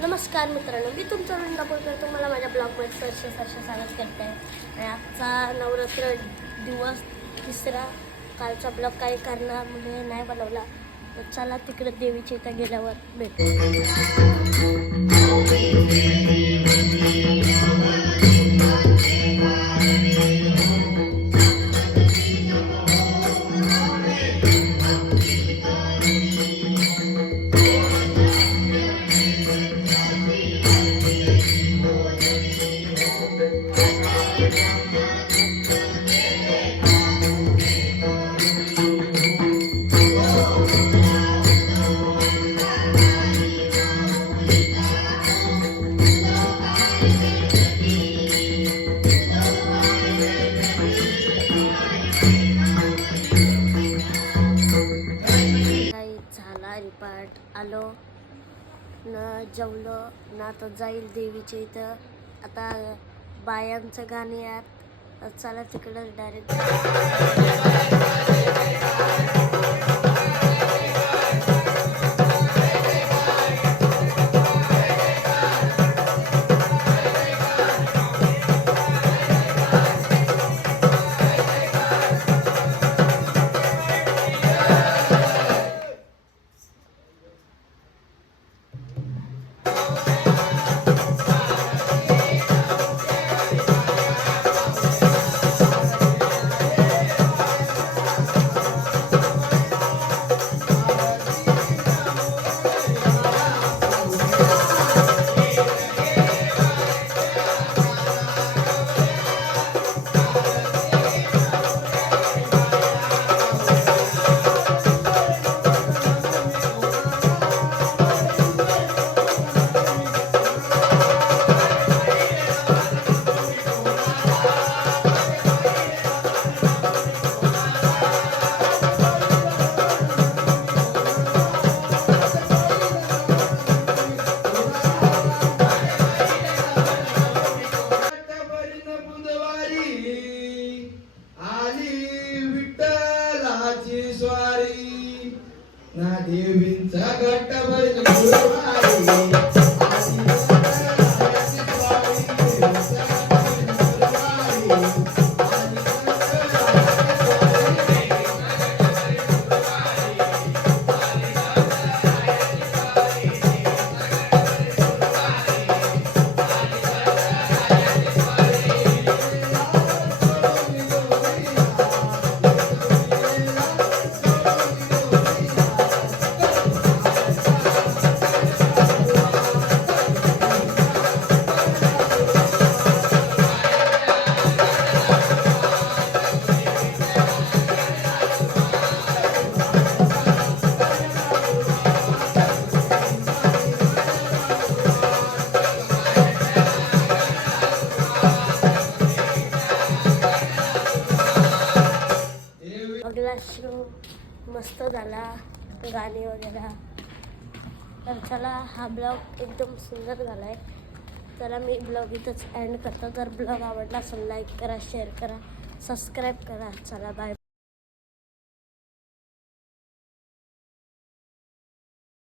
नमस्कार मित्रांनो, मी तुमचा वृंदापूरकर तुम्हाला माझ्या ब्लॉगमध्ये सरसे स्वागत करते आहे. आणि आजचा नवरात्र दिवस तिसरा. कालचा ब्लॉग काही कारणामुळे नाही बनवला, तर चला तिकडे देवीच्या इथं गेल्यावर भेटू. पाठ आलो न जेवलो ना, तर जाईल देवीच्या इथं. आता बायांचं गाणी आहेत, चला तिकडं डायरेक्ट. ना देवींचा गट्टावर गुरुवारी शो मस्त झाला, गाणी वगैरे. तर चला, हा ब्लॉग एकदम सुंदर झाला आहे. चला, मी ब्लॉग इथंच एंड करतो. जर ब्लॉग आवडला असेल लाईक करा, शेअर करा, सबस्क्राईब करा. चला, बाय.